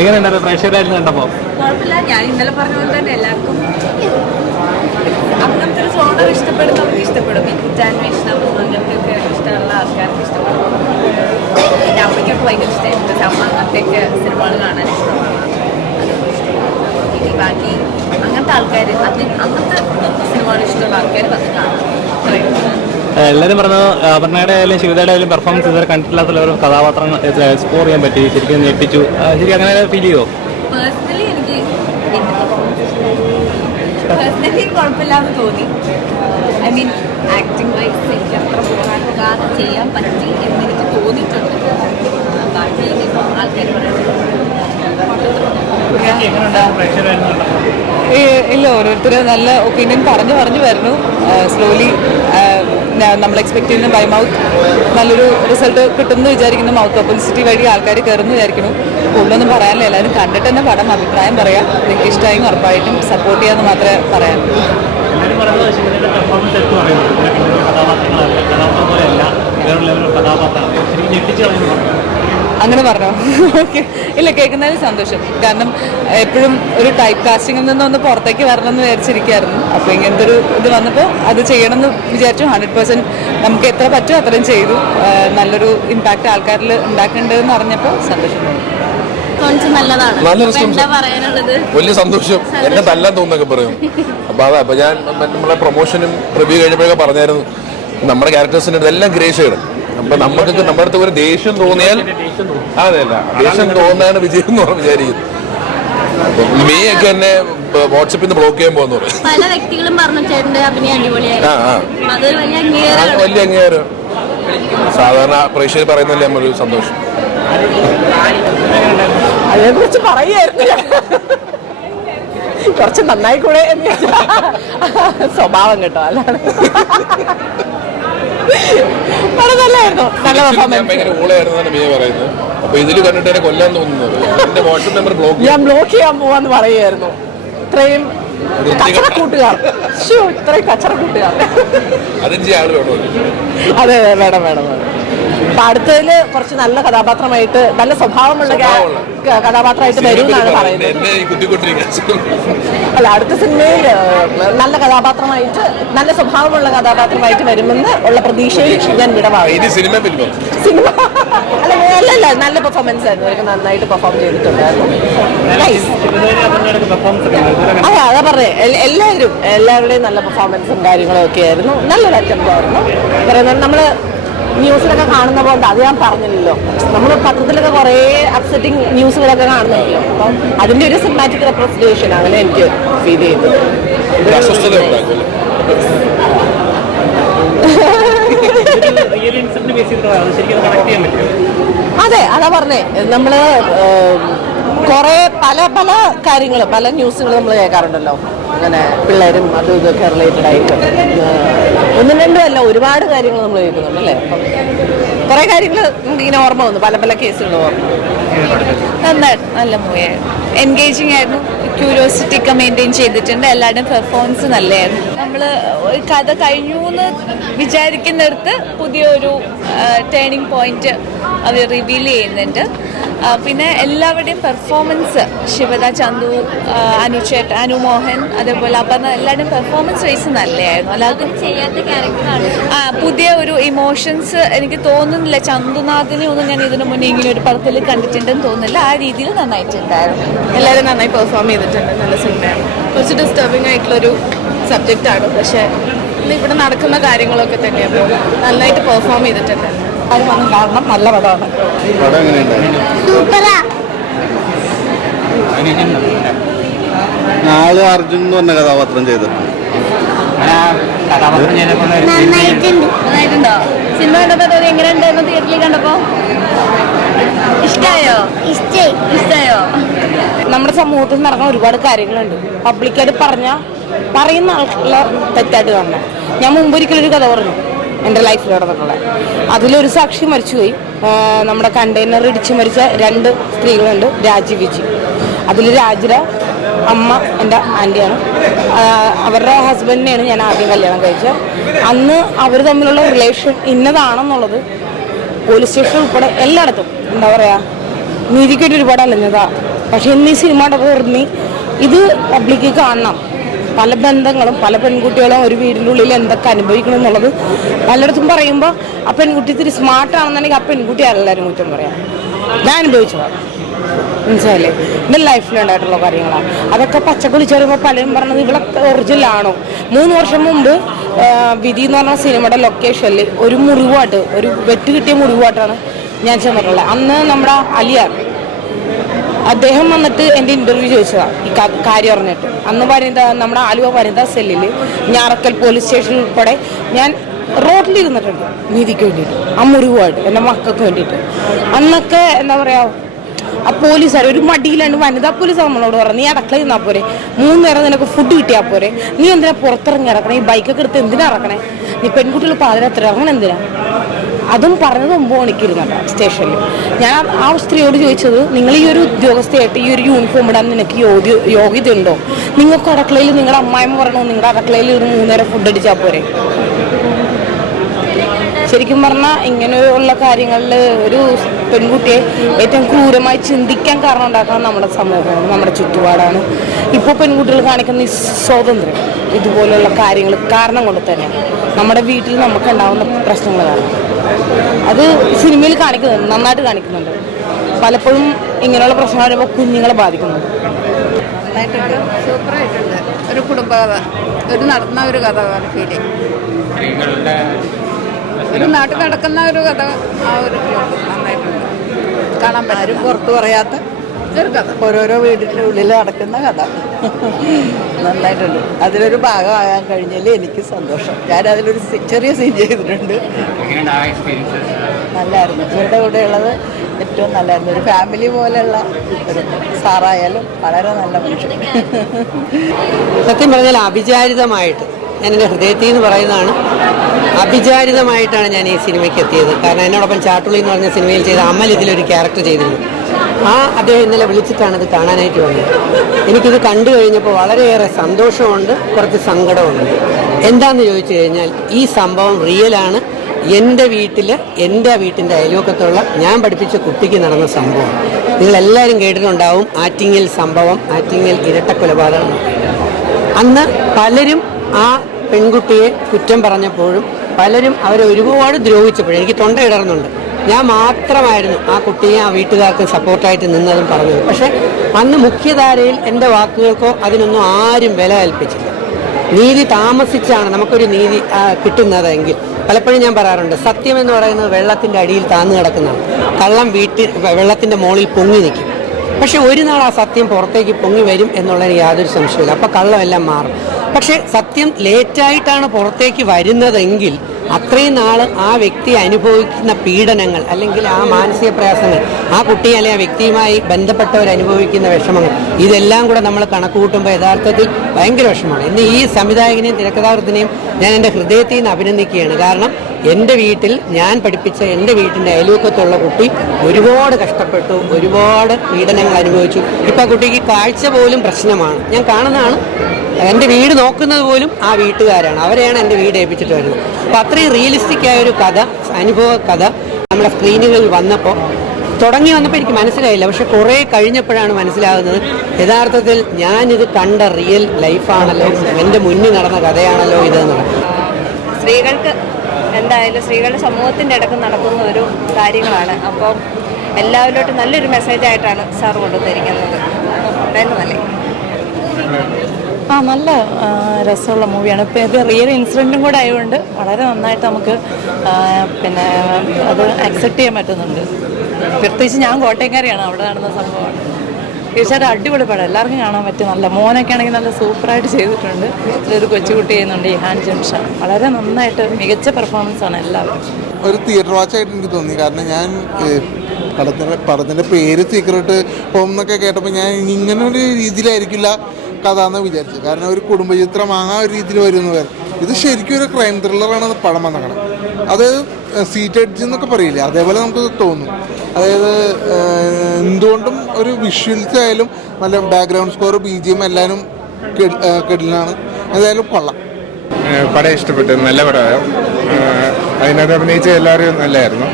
എങ്ങനെയുണ്ടായിരുന്നു പ്രേക്ഷകരായിരുന്നു കണ്ടപ്പോൾ? കുഴപ്പമില്ല. ഞാൻ ഇന്നലെ പറഞ്ഞ പോലെ തന്നെ എല്ലാവർക്കും അങ്ങനത്തെ ഒരു സോണർ ഇഷ്ടപ്പെടുന്നവർക്ക് ഇഷ്ടപ്പെടും. ഈ കുറ്റാന്വേഷണം അങ്ങനത്തെയൊക്കെ ഇഷ്ടമുള്ള ആൾക്കാർക്ക് ഇഷ്ടപ്പെടും. എൻ്റെ അമ്മയ്ക്കൊക്കെ ഭയങ്കര ഇഷ്ടമായിരുന്നു. അമ്മ അങ്ങനത്തെയൊക്കെ സിനിമകൾ കാണാൻ ഇഷ്ടമാണ്. ഇനി ബാക്കി അങ്ങനത്തെ ആൾക്കാർ അങ്ങനത്തെ സിനിമകൾ ഇഷ്ടമുള്ള ആൾക്കാർ വന്ന് കാണാം. എല്ലാവരും പറഞ്ഞു അപർണയുടെ ആയാലും ശിവതയുടെ ആയാലും പെർഫോമൻസ് ഇതുവരെ കണ്ടിട്ടില്ലാത്ത ഒരു കഥാപാത്രം എക്സ്പ്ലോർ ചെയ്യാൻ പറ്റി, ശരിക്കും ഞെട്ടിച്ചു. ശരി, അങ്ങനെ ഫീൽ ചെയ്തോ? പേഴ്സണലി കുഴപ്പമില്ലാന്ന് തോന്നി. ഐ മീൻ ആക്ടിങ് വൈസ് എനിക്ക് അത്ര പോരാക്കാതെ ചെയ്യാൻ പറ്റി എന്നെനിക്ക് തോന്നിയിട്ടുണ്ട്. ബാക്കി ആൾക്കാർ പറയുന്നത് ഇല്ല, ഓരോരുത്തർ നല്ല ഒപ്പീനിയൻ പറഞ്ഞു വരുന്നു. സ്ലോലി നമ്മൾ എക്സ്പെക്ട് ചെയ്യുന്ന ബൈ മൗത്ത് നല്ലൊരു റിസൾട്ട് കിട്ടുമെന്ന് വിചാരിക്കുന്നു. മൗത്ത് പബ്ലിസിറ്റി വഴി ആൾക്കാർ കയറുന്നു വിചാരിക്കുന്നു. കൂടുതലൊന്നും പറയാനില്ല. എല്ലാവരും കണ്ടിട്ട് തന്നെ പടം അഭിപ്രായം പറയാം. നിങ്ങൾക്ക് ഇഷ്ടമായി ഉറപ്പായിട്ടും സപ്പോർട്ട് ചെയ്യാമെന്ന് മാത്രമേ പറയാൻ. അങ്ങനെ പറഞ്ഞോ? ഓക്കെ, ഇല്ല, കേൾക്കുന്നതിൽ സന്തോഷം. കാരണം എപ്പോഴും ഒരു ടൈപ്പ് കാസ്റ്റിംഗിൽ നിന്നൊന്ന് പുറത്തേക്ക് വരണമെന്ന് വിചാരിച്ചിരിക്കുകയായിരുന്നു. അപ്പോൾ ഇങ്ങനത്തെ ഒരു ഇത് വന്നപ്പോൾ അത് ചെയ്യണമെന്ന് വിചാരിച്ചു. 100% നമുക്ക് എത്ര പറ്റുമോ അത്രയും ചെയ്തു. നല്ലൊരു ഇമ്പാക്റ്റ് ആൾക്കാരിൽ ഉണ്ടാക്കേണ്ടതെന്ന് അറിഞ്ഞപ്പോൾ സന്തോഷം തോന്നി. വലിയ സന്തോഷം. എന്നെ തല്ലാൻ തോന്നുന്നൊക്കെ പറയും. അപ്പൊ ഞാൻ നമ്മളെ പ്രൊമോഷനും റിവ്യൂ കഴിഞ്ഞപ്പോഴൊക്കെ പറഞ്ഞായിരുന്നു നമ്മുടെ ക്യാരക്ടേഴ്സിന് ഇതെല്ലാം ഗ്രേ ഷെയ്ഡ്. അപ്പൊ നമുക്ക് നമ്മുടെ അടുത്ത് ഒരു ദേഷ്യം തോന്നിയാൽ അതെയല്ല, ദേഷ്യം തോന്നാണ് വിജയം എന്ന് പറഞ്ഞ് വിചാരിക്കുന്നു. മെയ്യൊക്കെ എന്നെ വാട്സപ്പിൽ നിന്ന് ബ്ലോക്ക് ചെയ്യാൻ പോകുന്നു. പല വ്യക്തികളും പറഞ്ഞിട്ടുണ്ട് അഭിനയം അടിപൊളിയായി. വലിയ അംഗീകാരം. സാധാരണ പ്രേക്ഷകർ പറയുന്നല്ലേ നമ്മളൊരു സന്തോഷം. അതിനെ കുറിച്ച് പറയായിരുന്നു കുറച്ച് നന്നായി കൂടെ സ്വഭാവം കേട്ടോ. അല്ലാതെ നല്ലായിരുന്നു, നല്ല പെർഫോമൻസ്. അപ്പൊ ഇതില് കണ്ടിട്ട് എന്നെ കൊല്ലാൻ തോന്നുന്നത് എന്റെ വാട്സ്ആപ്പ് നമ്പർ ഞാൻ ബ്ലോക്ക് ചെയ്യാൻ പോവാന്ന് പറയായിരുന്നു. ഇത്രയും കച്ചറ കൂട്ടുകാർ, ഇത്രയും കച്ചറ കൂട്ടുകാർ. അതെ, വേണം. അപ്പൊ അടുത്തതില് കുറച്ച് നല്ല കഥാപാത്രമായിട്ട്, നല്ല സ്വഭാവമുള്ള കഥാപാത്രമായിട്ട് വരും എന്നാണ് പറയുന്നത്. അല്ല, അടുത്ത സിനിമയിൽ നല്ല കഥാപാത്രമായിട്ട്, നല്ല സ്വഭാവമുള്ള കഥാപാത്രമായിട്ട് വരുമെന്ന് ഉള്ള പ്രതീക്ഷയിൽ ഞാൻ വിടവാണ്. സിനിമ അല്ല, നല്ല പെർഫോമൻസ് ആയിരുന്നു. അവർക്ക് നന്നായിട്ട് പെർഫോം ചെയ്തിട്ടുണ്ടായിരുന്നു. അതാ പറഞ്ഞേ, എല്ലാവരുടെയും നല്ല പെർഫോമൻസും കാര്യങ്ങളും ഒക്കെ ആയിരുന്നു. നല്ലൊരു അറ്റംപ്റ്റ് ആയിരുന്നു. പറയുന്നത് നമ്മള് ന്യൂസിലൊക്കെ കാണുന്ന പോലെ, അത് ഞാൻ പറഞ്ഞില്ലല്ലോ, നമ്മൾ പത്രത്തിലൊക്കെ കുറേ അപ്സെറ്റിംഗ് ന്യൂസുകളൊക്കെ കാണുന്നില്ലല്ലോ. അപ്പം അതിന്റെ ഒരു സിനിമാറ്റിക് റെപ്രസെന്റേഷൻ അങ്ങനെ എനിക്ക് ഫീൽ ചെയ്തു. അതെ, അതാ പറഞ്ഞേ, നമ്മള് കുറെ പല കാര്യങ്ങൾ, പല ന്യൂസുകൾ നമ്മൾ കേൾക്കാറുണ്ടല്ലോ. അങ്ങനെ പിള്ളേരും അതും ഇതൊക്കെ റിലേറ്റഡ് ആയിട്ട് ഒന്നും രണ്ടും അല്ല, ഒരുപാട് കാര്യങ്ങൾ നമ്മൾ കേൾക്കുന്നുണ്ട് അല്ലേ. അപ്പം കുറെ കാര്യങ്ങൾ നമുക്കിങ്ങനെ ഓർമ്മ വന്നു, പല കേസുകൾ ഓർമ്മ. നന്നായിട്ട് നല്ല മൂവിയായിരുന്നു. എൻഗേജിങ് ആയിരുന്നു. ക്യൂരിയോസിറ്റി ഒക്കെ മെയിൻറ്റെയിൻ ചെയ്തിട്ടുണ്ട്. എല്ലാവരുടെയും പെർഫോമൻസ് നല്ലതായിരുന്നു. നമ്മൾ കഥ കഴിഞ്ഞു എന്ന് വിചാരിക്കുന്നിടത്ത് പുതിയൊരു ടേണിംഗ് പോയിന്റ് അവർ റിവീൽ ചെയ്യുന്നുണ്ട്. പിന്നെ എല്ലാവരുടെയും പെർഫോമൻസ്, ശിവദ, ചന്തു, അനു മോഹൻ, അതേപോലെ അപർണ, എല്ലാവരുടെയും പെർഫോമൻസ് വൈസ് നല്ലതായിരുന്നു. എല്ലാവർക്കും ചെയ്യാത്ത ക്യാരക്ടറാണ്. പുതിയ ഒരു ഇമോഷൻസ് എനിക്ക് തോന്നുന്നില്ല. ചന്തുനാഥിനെ ഒന്നും ഞാൻ ഇതിനു മുന്നേ ഇങ്ങനെ ഒരു പടത്തിൽ കണ്ടിട്ടുണ്ടെന്ന് തോന്നുന്നില്ല. ആ രീതിയിൽ നന്നായിട്ടുണ്ടായിരുന്നു. എല്ലാവരും നന്നായി പെർഫോം ചെയ്തിട്ടുണ്ട്. നല്ല സിനിമയാണ്. കുറച്ച് ഡിസ്റ്റർബിംഗ് ആയിട്ടുള്ളൊരു സബ്ജക്റ്റാണ്, പക്ഷേ ഇവിടെ നടക്കുന്ന കാര്യങ്ങളൊക്കെ തന്നെയാണ്. നന്നായിട്ട് പെർഫോം ചെയ്തിട്ടുണ്ട്. അത് വന്ന് കാണണം. നല്ല പടമാണ്. നാളെ അർജുൻ എന്ന് പറഞ്ഞ കഥാപാത്രം ചെയ്തിട്ടുണ്ട്. നന്നായിട്ടുണ്ടോ? സിനിമ കണ്ടപ്പോ എങ്ങനെ ഉണ്ടായിരുന്നു? തിയേറ്ററിൽ കണ്ടപ്പോ ഇഷ്ടായോ? ഇഷ്ടായോ? നമ്മുടെ സമൂഹത്തിൽ നടക്കുന്ന ഒരുപാട് കാര്യങ്ങളുണ്ട്. പബ്ലിക്കായിട്ട് പറയുന്ന ആൾക്കുള്ള തെറ്റായിട്ട് കാണണം. ഞാൻ മുമ്പൊരിക്കലൊരു കഥ പറഞ്ഞു, എൻ്റെ ലൈഫിൽ നടന്നിട്ടുള്ള. അതിലൊരു സാക്ഷി മരിച്ചുപോയി. നമ്മുടെ കണ്ടെയ്നർ ഇടിച്ച് മരിച്ച 2 സ്ത്രീകളുണ്ട്, രാജി വിജി. അതിൽ രാജിര അമ്മ എൻ്റെ ആൻറ്റിയാണ്. അവരുടെ ഹസ്ബൻഡിനെയാണ് ഞാൻ ആദ്യം കല്യാണം കഴിച്ചത്. അന്ന് അവർ തമ്മിലുള്ള റിലേഷൻ ഇന്നതാണെന്നുള്ളത് പോലീസ് സ്റ്റേഷൻ ഉൾപ്പെടെ എല്ലായിടത്തും എന്താ പറയുക, നീതിക്കേണ്ടി ഒരുപാട് അലഞ്ഞതാ. പക്ഷെ ഇന്ന് ഈ സിനിമയുടെ പറഞ്ഞ് ഇത് പബ്ലിക്ക് കാണണം. പല ബന്ധങ്ങളും പല പെൺകുട്ടികളും ഒരു വീടിൻ്റെ ഉള്ളിൽ എന്തൊക്കെ അനുഭവിക്കണം എന്നുള്ളത് പലയിടത്തും പറയുമ്പോൾ ആ പെൺകുട്ടി ഇത്തിരി സ്മാർട്ടാണെന്നുണ്ടെങ്കിൽ ആ പെൺകുട്ടി എല്ലാവരും കുറ്റം പറയാം. ഞാൻ അനുഭവിച്ചതാണ്, മനസ്സിലായില്ലേ? എൻ്റെ ലൈഫിലുണ്ടായിട്ടുള്ള കാര്യങ്ങളാണ്. അതൊക്കെ പച്ചക്കുളിച്ച് വരുമ്പോൾ പലരും പറഞ്ഞത് ഇവിടെ ഒറിജിനലാണോ. 3 വർഷം മുമ്പ് വിധി എന്ന് പറഞ്ഞ സിനിമയുടെ ലൊക്കേഷനിൽ ഒരു മുറിവായിട്ട്, ഒരു വെട്ട് കിട്ടിയ മുറിവായിട്ടാണ് ഞാൻ ചെന്നിട്ടുള്ളത്. അന്ന് നമ്മുടെ അലിയാർ അദ്ദേഹം വന്നിട്ട് എൻ്റെ ഇൻ്റർവ്യൂ ചോദിച്ചതാണ് ഈ കാര്യം പറഞ്ഞിട്ട്. അന്ന് നമ്മുടെ ആലുവ വനിതാ സെല്ലിൽ ഞാറക്കൽ പോലീസ് സ്റ്റേഷനിൽ ഉൾപ്പെടെ ഞാൻ റോഡിലിരുന്നിട്ടുണ്ട് നീതിക്ക് വേണ്ടിയിട്ട്, ആ മുറിവായിട്ട് എൻ്റെ മക്കൾക്ക് വേണ്ടിയിട്ട്. അന്നൊക്കെ എന്താ പറയുക, ആ പോലീസുകാർ ഒരു മടിയിലാണ് വനിതാ പോലീസ് നമ്മളോട് പറഞ്ഞു, നീ അടക്കളയിൽ നിന്നാൽ പോരെ, 3 നേരം നിനക്ക് ഫുഡ് കിട്ടിയാൽ പോരെ, നീ എന്തിനാ പുറത്തിറങ്ങി ഇറക്കണേ, ഈ ബൈക്കൊക്കെ എടുത്ത് എന്തിനാ ഇറക്കണേ, നീ പെൺകുട്ടികൾ പാതിരാത്രി ഇറങ്ങണം എന്തിനാ. അതും പറഞ്ഞത് 9 മണിക്ക് ഇരുന്നല്ല സ്റ്റേഷനിൽ. ഞാൻ ആ സ്ത്രീയോട് ചോദിച്ചത്, നിങ്ങൾ ഈ ഒരു ഉദ്യോഗസ്ഥയായിട്ട് ഈ ഒരു യൂണിഫോം ഇടാൻ നിനക്ക് യോഗ്യത ഉണ്ടോ? നിങ്ങൾക്ക് അടക്കളയിൽ നിങ്ങളുടെ അമ്മായിമ്മ പറയണോ നിങ്ങളുടെ അടക്കളയിൽ ഒരു 3 നേരം ഫുഡ് അടിച്ചാൽ പോരെ? ശരിക്കും പറഞ്ഞാൽ ഇങ്ങനെയുള്ള കാര്യങ്ങളിൽ ഒരു പെൺകുട്ടിയെ ഏറ്റവും ക്രൂരമായി ചിന്തിക്കാൻ കാരണം ഉണ്ടാക്കുന്നത് നമ്മുടെ സമൂഹമാണ്, നമ്മുടെ ചുറ്റുപാടാണ്. ഇപ്പോൾ പെൺകുട്ടികൾ കാണിക്കുന്ന ഈ സ്വാതന്ത്ര്യം ഇതുപോലെയുള്ള കാര്യങ്ങൾ കാരണം കൊണ്ട് തന്നെ നമ്മുടെ വീട്ടിൽ നമുക്കുണ്ടാകുന്ന പ്രശ്നങ്ങൾ കാരണം അത് സിനിമയിൽ കാണിക്കുന്നുണ്ട്, നന്നായിട്ട് കാണിക്കുന്നുണ്ട്. പലപ്പോഴും ഇങ്ങനെയുള്ള പ്രശ്നങ്ങൾ വരുമ്പോൾ കുഞ്ഞുങ്ങളെ ബാധിക്കുന്നുണ്ട്. നന്നായിട്ടുണ്ട്, സൂപ്പറായിട്ടുണ്ട്. ഒരു കുടുംബകഥ, ഒരു നടന്ന ഒരു കഥ ഫീൽ, ഒരു നാട്ടിൽ നടക്കുന്ന ഒരു കഥ. ആ ഒരു നന്നായിട്ടുണ്ട്, കാണാൻ പറ്റും. പുറത്തു പറയാത്ത ഒരു കഥ, ഓരോരോ വീടിൻ്റെ ഉള്ളിൽ നടക്കുന്ന കഥ. നന്നായിട്ടുണ്ട്. അതിലൊരു ഭാഗമാകാൻ കഴിഞ്ഞാൽ എനിക്ക് സന്തോഷം. ഞാനതിലൊരു ചെറിയ സീൻ ചെയ്തിട്ടുണ്ട്. നല്ലായിരുന്നു. ഇവരുടെ കൂടെ ഉള്ളത് ഏറ്റവും നല്ലായിരുന്നു. ഒരു ഫാമിലി പോലെയുള്ള ഒരു സാറായാലും വളരെ നല്ല മനുഷ്യൻ. സത്യം പറഞ്ഞാൽ അവിചാരിതമായിട്ട് ഞാൻ എൻ്റെ ഹൃദയത്തിൽ നിന്ന് പറയുന്നതാണ്, അവിചാരിതമായിട്ടാണ് ഞാൻ ഈ സിനിമയ്ക്ക് എത്തിയത്. കാരണം എന്നോടൊപ്പം ചാട്ടുളി എന്ന് പറഞ്ഞ സിനിമയിൽ ചെയ്ത അമൽ ഇതിലൊരു ക്യാരക്ടർ ചെയ്തിരുന്നു. അദ്ദേഹം ഇന്നലെ വിളിച്ചിട്ടാണ് ഇത് കാണാനായിട്ട് വന്നത്. എനിക്കിത് കണ്ടു കഴിഞ്ഞപ്പോൾ വളരെയേറെ സന്തോഷമുണ്ട്, കുറച്ച് സങ്കടമുണ്ട്. എന്താണെന്ന് ചോദിച്ചു കഴിഞ്ഞാൽ ഈ സംഭവം റിയലാണ്. എൻ്റെ വീട്ടിൻ്റെ അയൽവക്കത്തുള്ള ഞാൻ പഠിപ്പിച്ച കുട്ടിക്ക് നടന്ന സംഭവം. നിങ്ങളെല്ലാവരും കേട്ടിട്ടുണ്ടാവും ആറ്റിങ്ങൽ സംഭവം, ആറ്റിങ്ങൽ ഇരട്ടക്കൊലപാതകം. അന്ന് പലരും ആ പെൺകുട്ടിയെ കുറ്റം പറഞ്ഞപ്പോഴും പലരും അവരെ ഒരുപാട് ദ്രോഹിച്ചപ്പോഴും എനിക്ക് തൊണ്ടയിടറുന്നുണ്ട്. ഞാൻ മാത്രമായിരുന്നു ആ കുട്ടിയെ ആ വീട്ടുകാർക്ക് സപ്പോർട്ടായിട്ട് നിന്നതും പറഞ്ഞത്. പക്ഷെ അന്ന് മുഖ്യധാരയിൽ എൻ്റെ വാക്കുകൾക്കോ അതിനൊന്നും ആരും വില കൽപ്പിച്ചില്ല. നീതി താമസിച്ചാണ് നമുക്കൊരു നീതി കിട്ടുന്നതെങ്കിൽ പലപ്പോഴും ഞാൻ പറയാറുണ്ട്, സത്യം എന്ന് പറയുന്നത് വെള്ളത്തിൻ്റെ അടിയിൽ താന്നു കിടക്കുന്നതാണ്. കള്ളം വെള്ളത്തിൻ്റെ മുകളിൽ പൊങ്ങി നിൽക്കും. പക്ഷെ ഒരു നാൾ ആ സത്യം പുറത്തേക്ക് പൊങ്ങി വരും എന്നുള്ളതിന് യാതൊരു സംശയമില്ല. അപ്പോൾ കള്ളമെല്ലാം മാറും. പക്ഷെ സത്യം ലേറ്റായിട്ടാണ് പുറത്തേക്ക് വരുന്നതെങ്കിൽ അത്രയും നാൾ ആ വ്യക്തി അനുഭവിക്കുന്ന പീഡനങ്ങൾ അല്ലെങ്കിൽ ആ മാനസിക പ്രയാസങ്ങൾ, ആ കുട്ടിയെ അല്ലെങ്കിൽ ആ വ്യക്തിയുമായി ബന്ധപ്പെട്ടവർ അനുഭവിക്കുന്ന വിഷമങ്ങൾ, ഇതെല്ലാം കൂടെ നമ്മൾ കണക്ക് കൂട്ടുമ്പോൾ യഥാർത്ഥത്തിൽ ഭയങ്കര വിഷമമാണ്. ഇന്ന് ഈ സംവിധായകനെയും തിരക്കഥാകൃത്തിനെയും ഞാൻ എൻ്റെ ഹൃദയത്തിൽ നിന്ന് അഭിനന്ദിക്കുകയാണ്. കാരണം എൻ്റെ വീട്ടിൽ ഞാൻ പഠിപ്പിച്ച എൻ്റെ വീട്ടിൻ്റെ അയൽവക്കത്തുള്ള കുട്ടി ഒരുപാട് കഷ്ടപ്പെട്ടു, ഒരുപാട് പീഡനങ്ങൾ അനുഭവിച്ചു. ഇപ്പോൾ ആ കുട്ടിക്ക് കാഴ്ച പോലും പ്രശ്നമാണ്. ഞാൻ കാണുന്നതാണ്. എൻ്റെ വീട് നോക്കുന്നത് പോലും ആ വീട്ടുകാരാണ്, അവരെയാണ് എൻ്റെ വീട് ഏൽപ്പിച്ചിട്ട് വരുന്നത്. അപ്പോൾ അത്രയും റിയലിസ്റ്റിക് ആയ ഒരു കഥ, അനുഭവ കഥ നമ്മുടെ സ്ക്രീനുകളിൽ വന്നപ്പോൾ എനിക്ക് മനസ്സിലായില്ല. പക്ഷെ കുറേ കഴിഞ്ഞപ്പോഴാണ് മനസ്സിലാകുന്നത് യഥാർത്ഥത്തിൽ ഞാനിത് കണ്ട റിയൽ ലൈഫാണല്ലോ, എൻ്റെ മുന്നിൽ നടന്ന കഥയാണല്ലോ ഇതെന്നുള്ളത്. സ്ത്രീകൾക്ക് എന്തായാലും സ്ത്രീകളുടെ സമൂഹത്തിൻ്റെ ഇടയ്ക്ക് നടക്കുന്ന ഒരു കാര്യങ്ങളാണ്. അപ്പം എല്ലാവരിലോട്ടും നല്ലൊരു മെസ്സേജായിട്ടാണ് സാർ കൊണ്ടുവന്നിരിക്കുന്നത്. എന്തായാലും നല്ല നല്ല രസമുള്ള മൂവിയാണ്. ഇപ്പോൾ ഇത് റിയൽ ഇൻസിഡൻറ്റും കൂടെ ആയതുകൊണ്ട് വളരെ നന്നായിട്ട് നമുക്ക് പിന്നെ അത് അക്സെപ്റ്റ് ചെയ്യാൻ പറ്റുന്നുണ്ട്. പ്രത്യേകിച്ച് ഞാൻ കോട്ടയംകാരിയാണ്, അവിടെ നടന്ന സംഭവമാണ്. തീർച്ചയായിട്ടും അടിപൊളി പടം, എല്ലാവർക്കും കാണാൻ പറ്റും. നല്ല മോനൊക്കെ ആണെങ്കിൽ നല്ല സൂപ്പറായിട്ട് ചെയ്തിട്ടുണ്ട്. ഇതൊരു കൊച്ചുകുട്ടി ചെയ്യുന്നുണ്ട്, ഇഹാൻ ജംഷ. വളരെ നന്നായിട്ട് മികച്ച പെർഫോമൻസാണ് എല്ലാവരും. ഒരു തിയേറ്റർ വാച്ചായിട്ട് എനിക്ക് തോന്നി. കാരണം ഞാൻ പടത്തിൻ്റെ പേര് സീക്രട്ട് ഹോം എന്നൊക്കെ കേട്ടപ്പോൾ ഞാൻ ഇങ്ങനെ ഒരു രീതിയിലായിരിക്കില്ല കഥ എന്ന് വിചാരിച്ചു. കാരണം ഒരു കുടുംബചിത്രം ആ ഒരു രീതിയിൽ വരുന്ന പേര്. ഇത് ശരിക്കും ഒരു ക്രൈം ത്രില്ലറാണ് പടം വന്നേക്കണം. അത് സീറ്റ് എഡ്ജ് എന്നൊക്കെ പറയില്ലേ, അതേപോലെ നമുക്ക് തോന്നും. അതായത് എന്തുകൊണ്ടും ഒരു വിഷ്വൽസ് ആയാലും നല്ല ബാക്ക്ഗ്രൗണ്ട് സ്കോർ, BGM എല്ലാവരും കെടിലാണ്. എന്തായാലും കൊള്ളാം. പടം ഇഷ്ടപ്പെട്ടു, നല്ല പടമാണ്. അതിനകത്ത് അഭിനയിച്ച എല്ലാവരും നല്ലതായിരുന്നു.